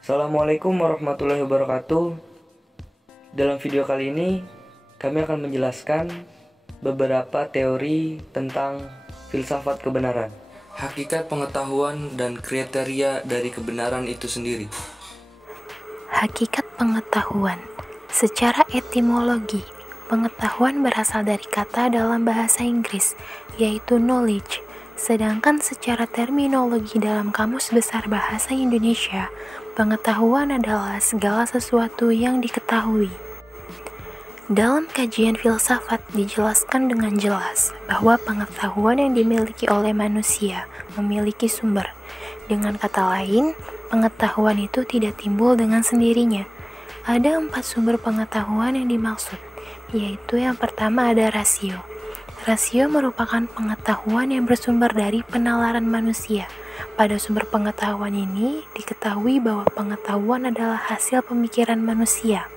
Assalamualaikum warahmatullahi wabarakatuh. Dalam video kali ini, kami akan menjelaskan beberapa teori tentang filsafat kebenaran, hakikat pengetahuan dan kriteria dari kebenaran itu sendiri. Hakikat pengetahuan. Secara etimologi, pengetahuan berasal dari kata dalam bahasa Inggris, yaitu knowledge. Sedangkan secara terminologi dalam Kamus Besar Bahasa Indonesia, pengetahuan adalah segala sesuatu yang diketahui. Dalam kajian filsafat dijelaskan dengan jelas bahwa pengetahuan yang dimiliki oleh manusia memiliki sumber. Dengan kata lain, pengetahuan itu tidak timbul dengan sendirinya. Ada 4 sumber pengetahuan yang dimaksud, yaitu yang pertama ada rasio. Rasio merupakan pengetahuan yang bersumber dari penalaran manusia. Pada sumber pengetahuan ini, diketahui bahwa pengetahuan adalah hasil pemikiran manusia.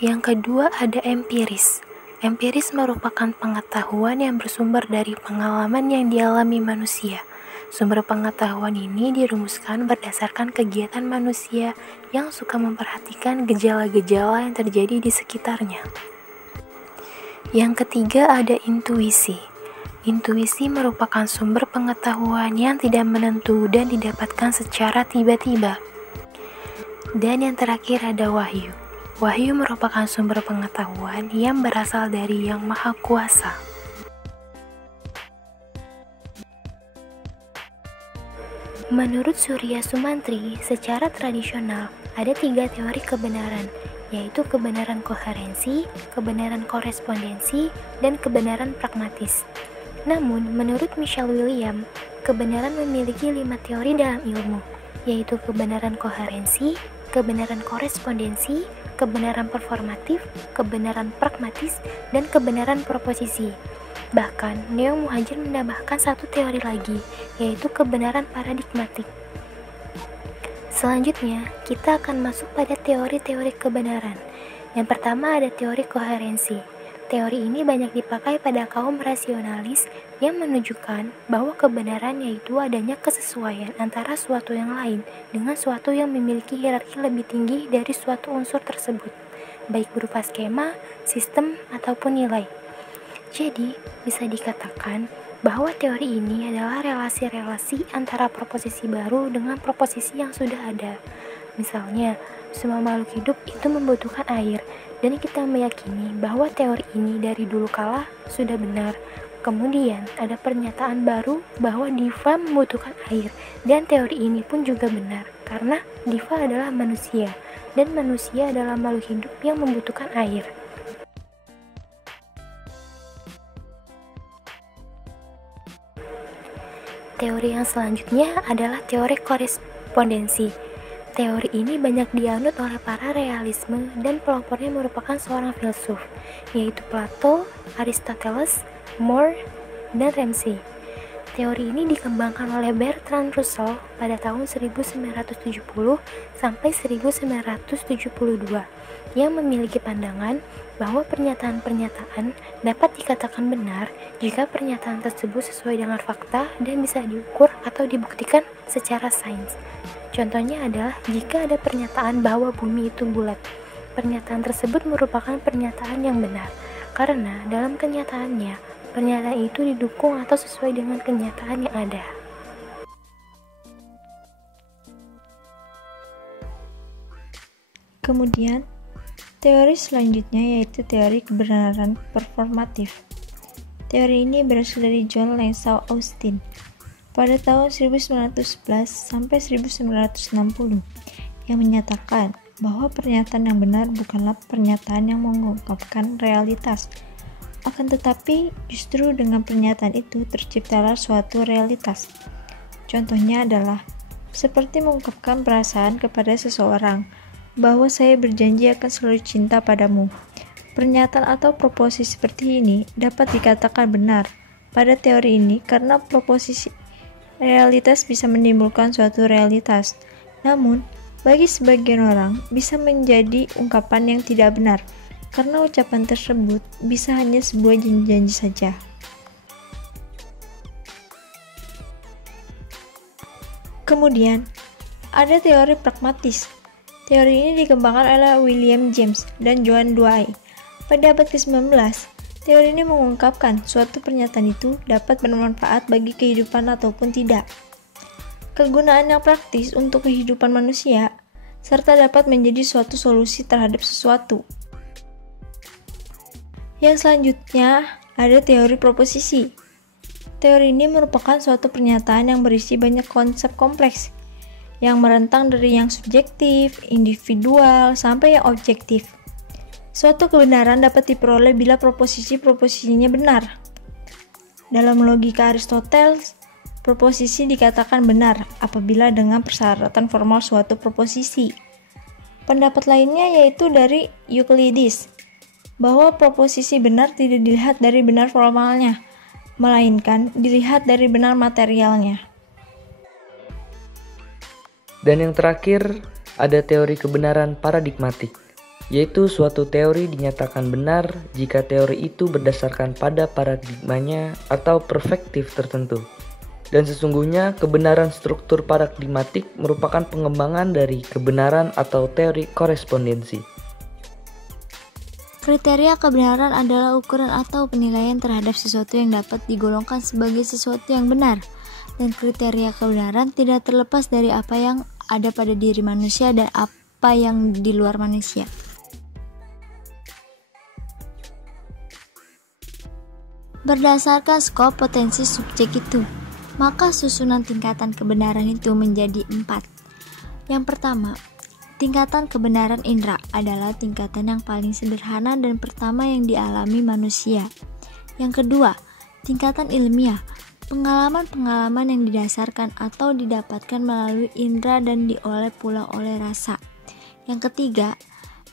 Yang kedua ada empiris. Empiris merupakan pengetahuan yang bersumber dari pengalaman yang dialami manusia. Sumber pengetahuan ini dirumuskan berdasarkan kegiatan manusia yang suka memperhatikan gejala-gejala yang terjadi di sekitarnya. Yang ketiga ada intuisi. Intuisi merupakan sumber pengetahuan yang tidak menentu dan didapatkan secara tiba-tiba. Dan yang terakhir ada wahyu. Wahyu merupakan sumber pengetahuan yang berasal dari Yang Maha Kuasa. Menurut Surya Sumantri, secara tradisional ada 3 teori kebenaran, yaitu kebenaran koherensi, kebenaran korespondensi, dan kebenaran pragmatis. Namun, menurut Michelle Williams, kebenaran memiliki 5 teori dalam ilmu, yaitu kebenaran koherensi, kebenaran korespondensi, kebenaran performatif, kebenaran pragmatis, dan kebenaran proposisi. Bahkan, Neo Muhajir menambahkan 1 teori lagi, yaitu kebenaran paradigmatik. Selanjutnya, kita akan masuk pada teori-teori kebenaran. Yang pertama ada teori koherensi. Teori ini banyak dipakai pada kaum rasionalis yang menunjukkan bahwa kebenaran yaitu adanya kesesuaian antara suatu yang lain dengan suatu yang memiliki hierarki lebih tinggi dari suatu unsur tersebut, baik berupa skema, sistem, ataupun nilai. Jadi, bisa dikatakan bahwa teori ini adalah relasi-relasi antara proposisi baru dengan proposisi yang sudah ada. Misalnya, semua makhluk hidup itu membutuhkan air, dan kita meyakini bahwa teori ini dari dulu kala sudah benar. Kemudian, ada pernyataan baru bahwa diva membutuhkan air, dan teori ini pun juga benar, karena diva adalah manusia, dan manusia adalah makhluk hidup yang membutuhkan air. Teori yang selanjutnya adalah teori korespondensi. Teori ini banyak dianut oleh para realisme dan pelopornya merupakan seorang filsuf, yaitu Plato, Aristoteles, More, dan Ramsay. Teori ini dikembangkan oleh Bertrand Russell pada tahun 1970 sampai 1972, yang memiliki pandangan bahwa pernyataan-pernyataan dapat dikatakan benar jika pernyataan tersebut sesuai dengan fakta dan bisa diukur atau dibuktikan secara sains. Contohnya adalah jika ada pernyataan bahwa bumi itu bulat. Pernyataan tersebut merupakan pernyataan yang benar, karena dalam kenyataannya, pernyataan itu didukung atau sesuai dengan kenyataan yang ada. Kemudian, teori selanjutnya yaitu teori kebenaran performatif. Teori ini berasal dari John Lenshaw Austin pada tahun 1911 sampai 1960 yang menyatakan bahwa pernyataan yang benar bukanlah pernyataan yang mengungkapkan realitas. Akan tetapi, justru dengan pernyataan itu terciptalah suatu realitas. Contohnya adalah seperti mengungkapkan perasaan kepada seseorang bahwa saya berjanji akan selalu cinta padamu. Pernyataan atau proposisi seperti ini dapat dikatakan benar pada teori ini karena proposisi realitas bisa menimbulkan suatu realitas. Namun, bagi sebagian orang bisa menjadi ungkapan yang tidak benar karena ucapan tersebut bisa hanya sebuah janji-janji saja. Kemudian, ada teori pragmatis. Teori ini dikembangkan oleh William James dan John Dewey. Pada abad ke-19, teori ini mengungkapkan suatu pernyataan itu dapat bermanfaat bagi kehidupan ataupun tidak. Kegunaan yang praktis untuk kehidupan manusia, serta dapat menjadi suatu solusi terhadap sesuatu. Yang selanjutnya, ada teori proposisi. Teori ini merupakan suatu pernyataan yang berisi banyak konsep kompleks, yang merentang dari yang subjektif, individual, sampai yang objektif. Suatu kebenaran dapat diperoleh bila proposisi-proposisinya benar. Dalam logika Aristoteles, proposisi dikatakan benar apabila dengan persyaratan formal suatu proposisi. Pendapat lainnya yaitu dari Euclides, bahwa proposisi benar tidak dilihat dari benar formalnya, melainkan dilihat dari benar materialnya. Dan yang terakhir, ada teori kebenaran paradigmatik, yaitu suatu teori dinyatakan benar jika teori itu berdasarkan pada paradigmanya atau perspektif tertentu. Dan sesungguhnya kebenaran struktur paradigmatik merupakan pengembangan dari kebenaran atau teori korespondensi. Kriteria kebenaran adalah ukuran atau penilaian terhadap sesuatu yang dapat digolongkan sebagai sesuatu yang benar. Dan kriteria kebenaran tidak terlepas dari apa yang ada pada diri manusia dan apa yang di luar manusia. Berdasarkan skop potensi subjek itu, maka susunan tingkatan kebenaran itu menjadi 4. Yang pertama, tingkatan kebenaran indera adalah tingkatan yang paling sederhana dan pertama yang dialami manusia. Yang kedua, tingkatan ilmiah, pengalaman-pengalaman yang didasarkan atau didapatkan melalui indera dan dioleh pula oleh rasa. Yang ketiga,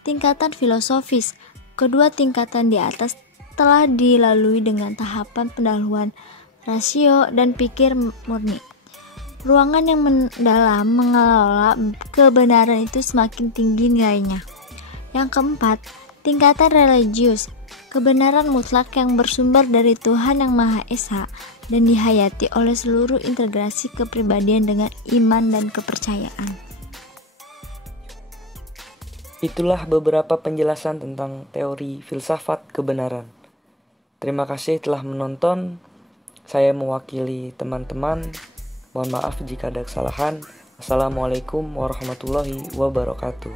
tingkatan filosofis, kedua tingkatan di atas telah dilalui dengan tahapan pendahuluan rasio dan pikir murni. Ruangan yang mendalam mengelola kebenaran itu semakin tinggi nilainya. Yang keempat, tingkatan religius, kebenaran mutlak yang bersumber dari Tuhan Yang Maha Esa dan dihayati oleh seluruh integrasi kepribadian dengan iman dan kepercayaan. Itulah beberapa penjelasan tentang teori filsafat kebenaran. Terima kasih telah menonton. Saya mewakili teman-teman. Mohon maaf jika ada kesalahan. Assalamualaikum warahmatullahi wabarakatuh.